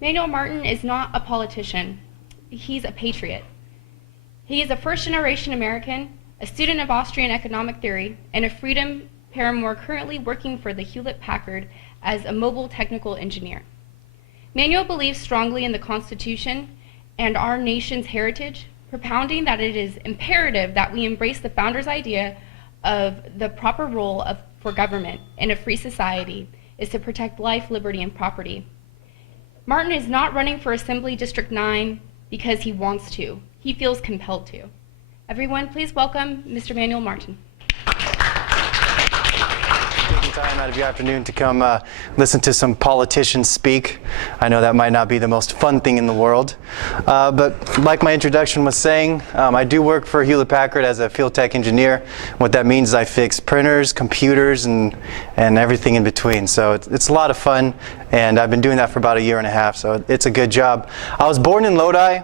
Manuel Martin is not a politician. He's a patriot. He is a first-generation American, a student of Austrian economic theory, and a freedom paramour currently working for the Hewlett-Packard as a mobile technical engineer. Manuel believes strongly in the Constitution and our nation's heritage, propounding that it is imperative that we embrace the founders' idea of the proper role for government in a free society is to protect life, liberty, and property. Martin is not running for Assembly District 9 because he wants to. He feels compelled to. Everyone, please welcome Mr. Manuel Martin. Taking time out of your afternoon to come listen to some politicians speak. I know that might not be the most fun thing in the world, but like my introduction was saying, I do work for Hewlett-Packard as a field tech engineer. What that means is I fix printers, computers, and everything in between. So it's a lot of fun, and I've been doing that for about a year and a half, so it's a good job. I was born in Lodi.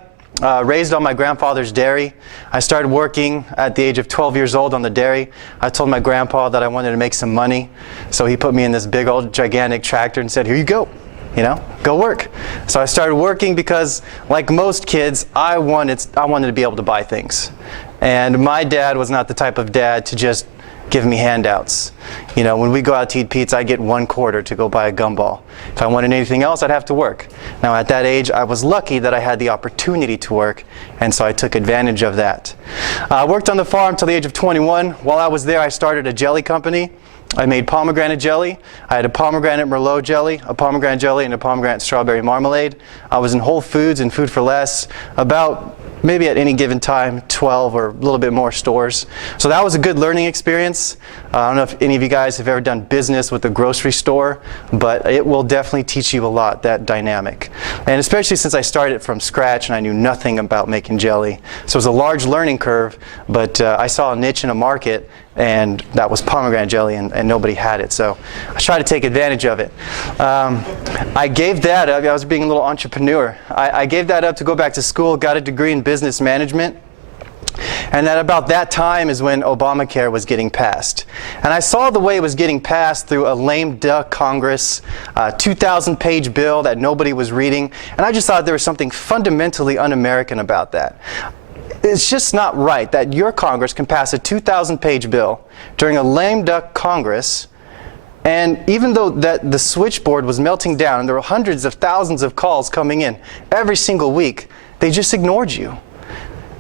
Raised on my grandfather's dairy. I started working at the age of 12 years old on the dairy. I told my grandpa that I wanted to make some money, so he put me in this big old gigantic tractor and said, "Here you go, go work." So I started working because, like most kids, I wanted to be able to buy things. And my dad was not the type of dad to just give me handouts. When we go out to eat pizza, I get 1 quarter to go buy a gumball. If I wanted anything else, I'd have to work. Now, at that age, I was lucky that I had the opportunity to work, and so I took advantage of that. I worked on the farm until the age of 21. While I was there, I started a jelly company. I made pomegranate jelly. I had a pomegranate Merlot jelly, a pomegranate jelly, and a pomegranate strawberry marmalade. I was in Whole Foods and Food for Less, about maybe at any given time 12 or a little bit more stores. So that was a good learning experience. I don't know if any of you guys have ever done business with a grocery store, but it will definitely teach you a lot, that dynamic. And especially since I started from scratch and I knew nothing about making jelly. So it was a large learning curve, but I saw a niche in a market, and that was pomegranate jelly, and nobody had it. So I tried to take advantage of it. I gave that up. I was being a little entrepreneur. I gave that up to go back to school, got a degree in business management. And at about that time is when Obamacare was getting passed. And I saw the way it was getting passed through a lame duck Congress, a 2,000-page bill that nobody was reading. And I just thought there was something fundamentally un-American about that. It's just not right that your Congress can pass a 2,000-page bill during a lame duck Congress, and even though that the switchboard was melting down and there were hundreds of thousands of calls coming in every single week, they just ignored you.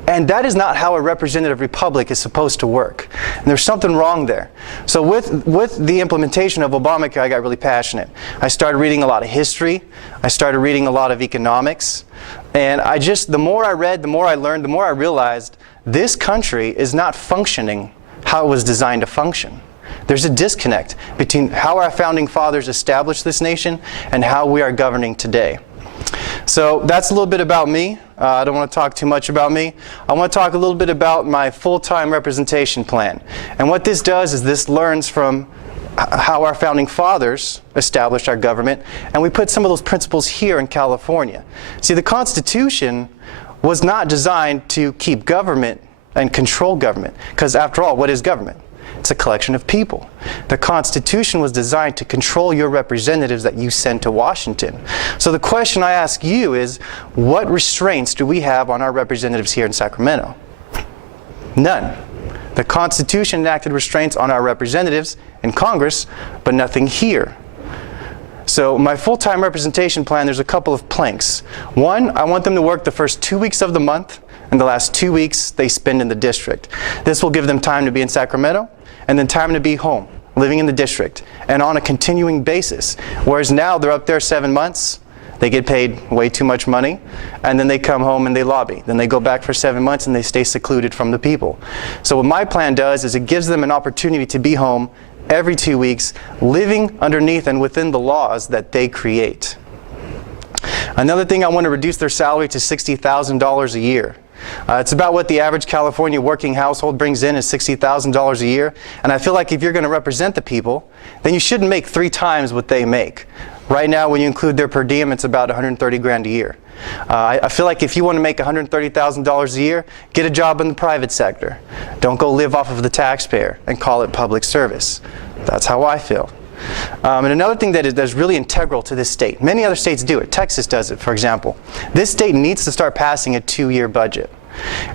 And that is not how a representative republic is supposed to work. And there's something wrong there. So with the implementation of Obamacare, I got really passionate. I started reading a lot of history. I started reading a lot of economics. And the more I read, the more I learned, the more I realized this country is not functioning how it was designed to function. There's a disconnect between how our founding fathers established this nation and how we are governing today. So that's a little bit about me. I don't want to talk too much about me. I want to talk a little bit about my full-time representation plan. And what this does is this learns from how our founding fathers established our government, and we put some of those principles here in California. See, the Constitution was not designed to keep government and control government, because after all, what is government? It's a collection of people. The Constitution was designed to control your representatives that you send to Washington. So the question I ask you is, what restraints do we have on our representatives here in Sacramento? None. The Constitution enacted restraints on our representatives in Congress, but nothing here. So my full-time representation plan, there's a couple of planks. One, I want them to work the first 2 weeks of the month, and the last 2 weeks they spend in the district. This will give them time to be in Sacramento, and then time to be home, living in the district, and on a continuing basis. Whereas now they're up there 7 months, they get paid way too much money, and then they come home and they lobby. Then they go back for 7 months and they stay secluded from the people. So what my plan does is it gives them an opportunity to be home every 2 weeks, living underneath and within the laws that they create. Another thing, I want to reduce their salary to $60,000 a year. It's about what the average California working household brings in is $60,000 a year. And I feel like if you're going to represent the people, then you shouldn't make 3 times what they make. Right now, when you include their per diem, it's about $130 grand a year. I feel like if you want to make $130,000 a year, get a job in the private sector. Don't go live off of the taxpayer and call it public service. That's how I feel. And another thing that's really integral to this state, many other states do it. Texas does it, for example. This state needs to start passing a 2-year budget.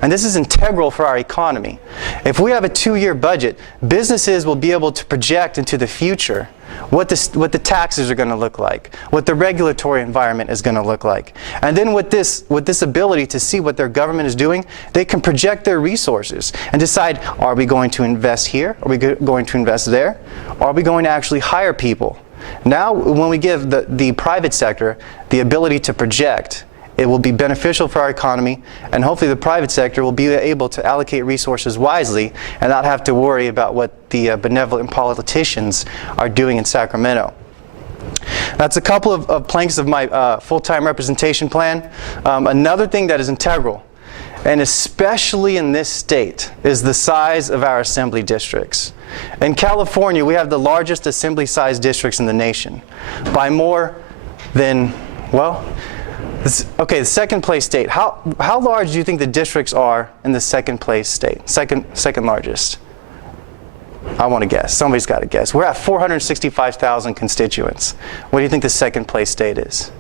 And this is integral for our economy. If we have a 2-year budget, businesses will be able to project into the future what the taxes are going to look like, what the regulatory environment is going to look like. And then with this ability to see what their government is doing, they can project their resources and decide, are we going to invest here? Are we going to invest there? Are we going to actually hire people? Now, when we give the private sector the ability to project, it will be beneficial for our economy, and hopefully the private sector will be able to allocate resources wisely and not have to worry about what the benevolent politicians are doing in Sacramento. That's a couple of planks of my full-time representation plan. Another thing that is integral, and especially in this state, is the size of our assembly districts. In California, we have the largest assembly size districts in the nation by more than, well, okay, the second place state. How large do you think the districts are in the second place state? Second largest. I want to guess. Somebody's got to guess. We're at 465,000 constituents. What do you think the second place state is?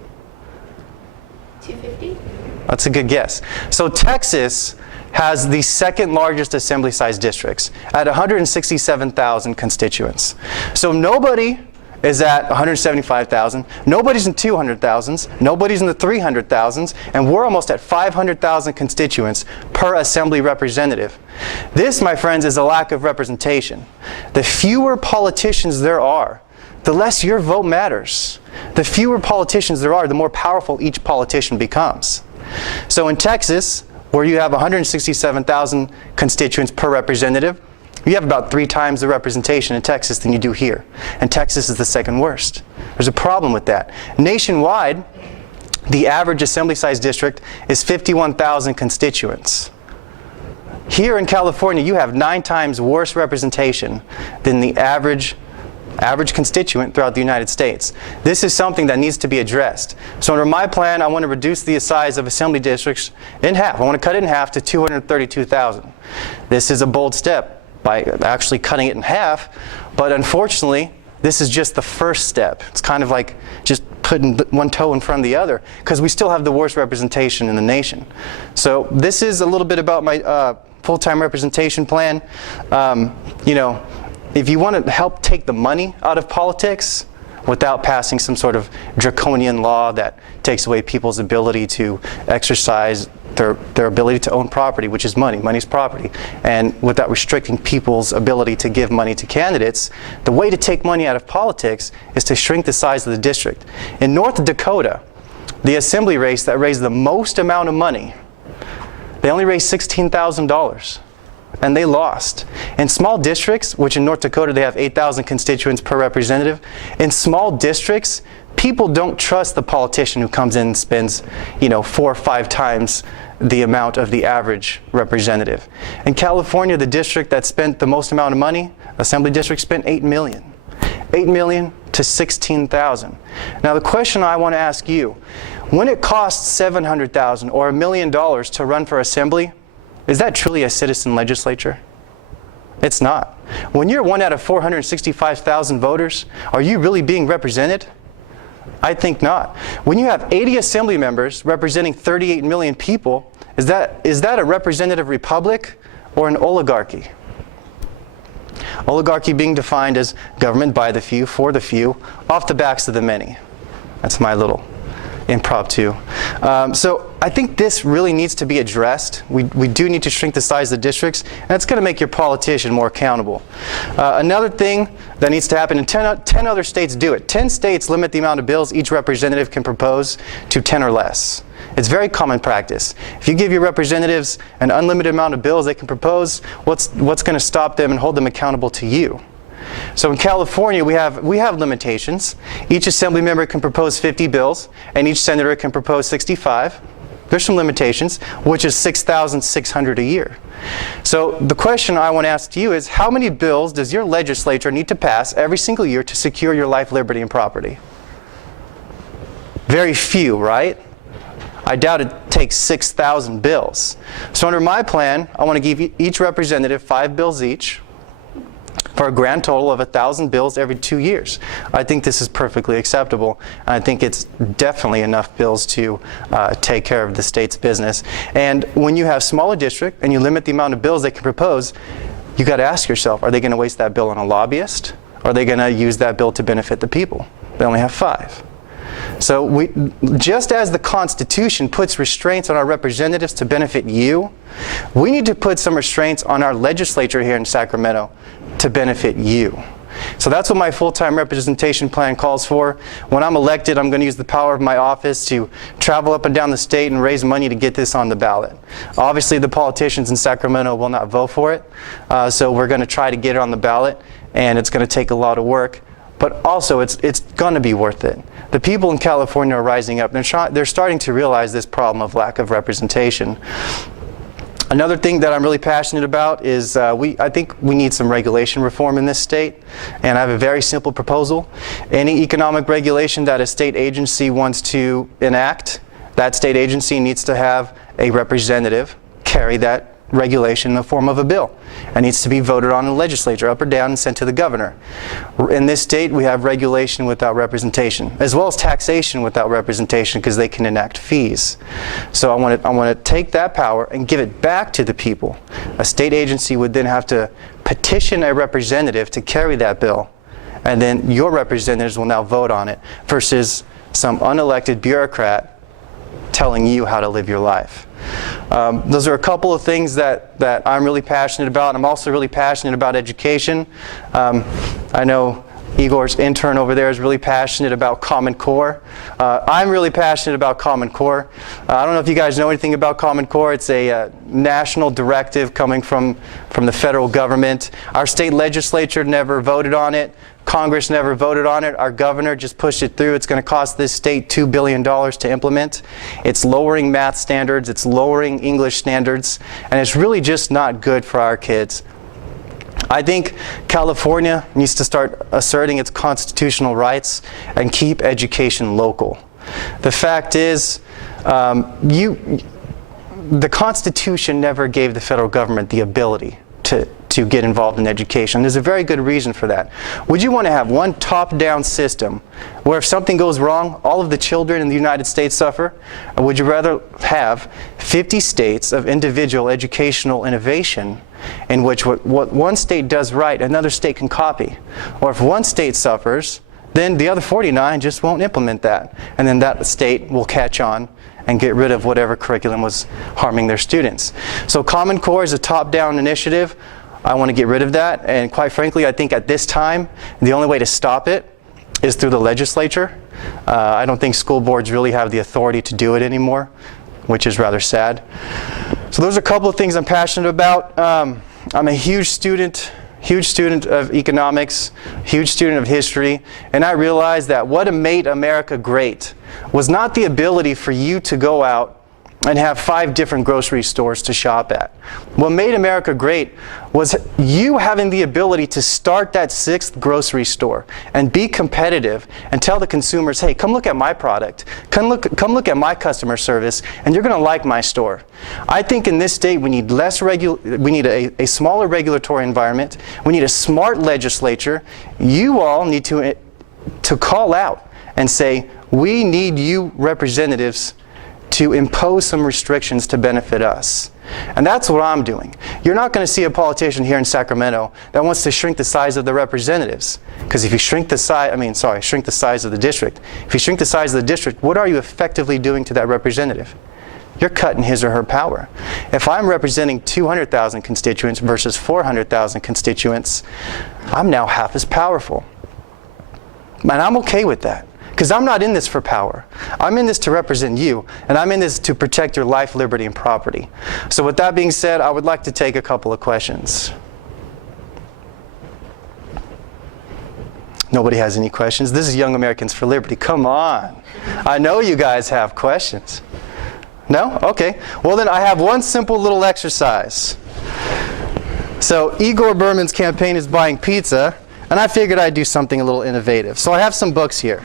250? That's a good guess. So Texas has the second largest assembly size districts at 167,000 constituents. So nobody is at 175,000, nobody's in 200,000s, nobody's in the 300,000s, and we're almost at 500,000 constituents per assembly representative. This, my friends, is a lack of representation. The fewer politicians there are, the less your vote matters. The fewer politicians there are, the more powerful each politician becomes. So in Texas, where you have 167,000 constituents per representative, you have about 3 times the representation in Texas than you do here. And Texas is the second worst. There's a problem with that. Nationwide, the average assembly size district is 51,000 constituents. Here in California, you have 9 times worse representation than the average constituent throughout the United States. This is something that needs to be addressed. So under my plan, I want to reduce the size of assembly districts in half. I want to cut it in half to 232,000. This is a bold step by actually cutting it in half, but unfortunately, this is just the first step. It's kind of like just putting one toe in front of the other, because we still have the worst representation in the nation. So this is a little bit about my full-time representation plan. You know, if you want to help take the money out of politics without passing some sort of draconian law that takes away people's ability to exercise their ability to own property, which is money. Money's property. And without restricting people's ability to give money to candidates, the way to take money out of politics is to shrink the size of the district. In North Dakota, the assembly race that raised the most amount of money, they only raised $16,000. And they lost. In small districts, which in North Dakota they have 8,000 constituents per representative, in small districts, people don't trust the politician who comes in and spends, 4 or 5 times the amount of the average representative. In California, the district that spent the most amount of money, assembly district, spent $8 million. $8 million to 16,000. Now the question I want to ask you, when it costs $700,000 or $1 million to run for assembly, is that truly a citizen legislature? It's not. When you're 1 out of 465,000 voters, are you really being represented? I think not. When you have 80 assembly members representing 38 million people, is that a representative republic or an oligarchy? Oligarchy being defined as government by the few, for the few, off the backs of the many. That's my little impromptu. So I think this really needs to be addressed. We do need to shrink the size of the districts, and that's going to make your politician more accountable. Another thing that needs to happen, and 10 other states do it. 10 states limit the amount of bills each representative can propose to 10 or less. It's very common practice. If you give your representatives an unlimited amount of bills they can propose, what's going to stop them and hold them accountable to you? So in California, we have limitations. Each assembly member can propose 50 bills, and each senator can propose 65. There's some limitations, which is 6,600 a year. So the question I want to ask you is, how many bills does your legislature need to pass every single year to secure your life, liberty, and property? Very few, right? I doubt it takes 6,000 bills. So under my plan, I want to give each representative 5 bills each. for a grand total of 1,000 bills every 2 years. I think this is perfectly acceptable. I think it's definitely enough bills to take care of the state's business. And when you have smaller district and you limit the amount of bills they can propose, you got to ask yourself, are they going to waste that bill on a lobbyist? Or are they going to use that bill to benefit the people? They only have 5. So just as the Constitution puts restraints on our representatives to benefit you, we need to put some restraints on our legislature here in Sacramento to benefit you. So that's what my full-time representation plan calls for. When I'm elected, I'm going to use the power of my office to travel up and down the state and raise money to get this on the ballot. Obviously, the politicians in Sacramento will not vote for it, so we're going to try to get it on the ballot, and it's going to take a lot of work. But also, it's going to be worth it. The people in California are rising up. They're starting to realize this problem of lack of representation. Another thing that I'm really passionate about is I think we need some regulation reform in this state. And I have a very simple proposal. Any economic regulation that a state agency wants to enact, that state agency needs to have a representative carry that regulation in the form of a bill. It needs to be voted on in the legislature, up or down, and sent to the governor. In this state, we have regulation without representation, as well as taxation without representation, because they can enact fees. So I want to take that power and give it back to the people. A state agency would then have to petition a representative to carry that bill, and then your representatives will now vote on it, versus some unelected bureaucrat telling you how to live your life. Those are a couple of things that I'm really passionate about. I'm also really passionate about education. I know Igor's intern over there is really passionate about Common Core. I'm really passionate about Common Core. I don't know if you guys know anything about Common Core. It's a national directive coming from the federal government. Our state legislature never voted on it. Congress never voted on it. Our governor just pushed it through. It's going to cost this state $2 billion to implement. It's lowering math standards. It's lowering English standards. And it's really just not good for our kids. I think California needs to start asserting its constitutional rights and keep education local. The fact is, the Constitution never gave the federal government the ability to get involved in education. There's a very good reason for that. Would you want to have one top-down system where if something goes wrong, all of the children in the United States suffer? Or would you rather have 50 states of individual educational innovation in which what one state does right, another state can copy? Or if one state suffers, then the other 49 just won't implement that. And then that state will catch on and get rid of whatever curriculum was harming their students. So Common Core is a top-down initiative. I want to get rid of that, and quite frankly, I think at this time, the only way to stop it is through the legislature. I don't think school boards really have the authority to do it anymore, which is rather sad. So those are a couple of things I'm passionate about. I'm a huge student of economics, huge student of history, and I realized that what made America great was not the ability for you to go out and have 5 different grocery stores to shop at. What made America great was you having the ability to start that 6th grocery store and be competitive and tell the consumers, hey, come look at my product, come look at my customer service, and you're going to like my store. I think in this state we need a smaller regulatory environment. We need a smart legislature. You all need to call out and say, we need you representatives to impose some restrictions to benefit us. And that's what I'm doing. You're not going to see a politician here in Sacramento that wants to shrink the size of the representatives. Because if you shrink the size, shrink the size of the district. If you shrink the size of the district, what are you effectively doing to that representative? You're cutting his or her power. If I'm representing 200,000 constituents versus 400,000 constituents, I'm now half as powerful. And I'm okay with that. Because I'm not in this for power. I'm in this to represent you, and I'm in this to protect your life, liberty, and property. So with that being said, I would like to take a couple of questions. Nobody has any questions? This is Young Americans for Liberty. Come on. I know you guys have questions. No? Okay. Well then I have one simple little exercise. So Igor Berman's campaign is buying pizza, and I figured I'd do something a little innovative. So I have some books here.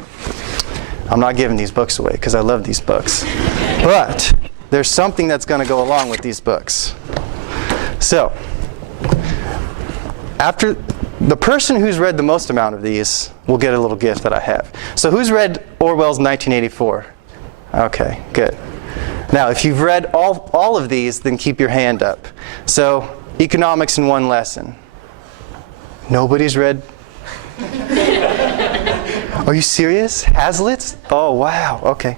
I'm not giving these books away because I love these books. But there's something that's going to go along with these books. So, after the person who's read the most amount of these will get a little gift that I have. So who's read Orwell's 1984? Okay, good. Now, if you've read all of these, then keep your hand up. So, economics in one lesson. Nobody's read? Are you serious? Hazlitt's? Oh, wow, okay.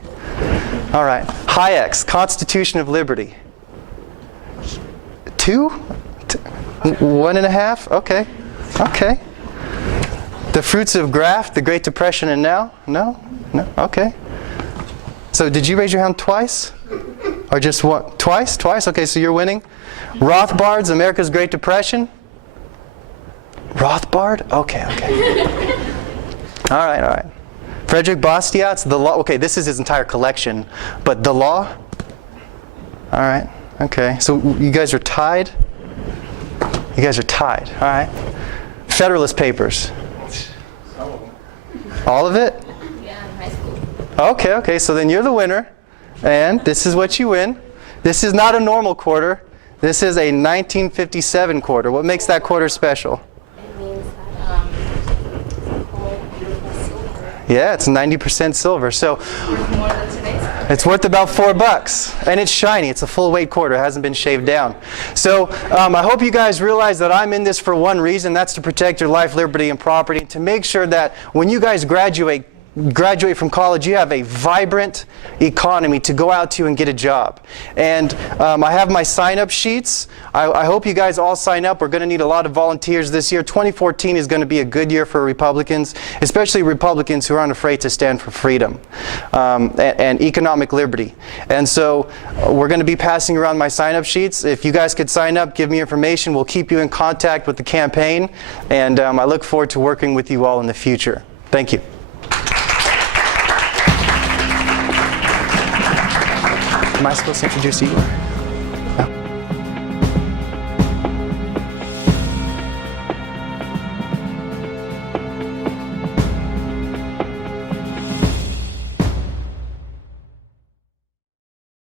All right. Hayek's Constitution of Liberty. 2? 1.5? Okay. Okay. The Fruits of Graft, The Great Depression and Now? No? No? Okay. So did you raise your hand twice? Or just one? Twice? Twice? Okay, so you're winning. Rothbard's America's Great Depression? Rothbard? Okay, okay. All right, all right. Frederick Bastiat's The Law. Okay, this is his entire collection, but The Law? All right, okay. So you guys are tied? You guys are tied, all right. Federalist Papers. All of it? Yeah, in high school. Okay, okay, so then you're the winner, and this is what you win. This is not a normal quarter. This is a 1957 quarter. What makes that quarter special? It means that Yeah, it's 90% silver. So worth more than today's. it's worth about $4, and it's shiny. It's a full weight quarter. It hasn't been shaved down. So I hope you guys realize that I'm in this for one reason. That's to protect your life, liberty, and property. To make sure that when you guys graduate from college, you have a vibrant economy to go out to and get a job. And I have my sign-up sheets. I hope you guys all sign up. We're going to need a lot of volunteers this year. 2014 is going to be a good year for Republicans, especially Republicans who aren't afraid to stand for freedom and economic liberty. And so we're going to be passing around my sign-up sheets. If you guys could sign up, give me information. We'll keep you in contact with the campaign. And I look forward to working with you all in the future. Thank you. Am I supposed to introduce you?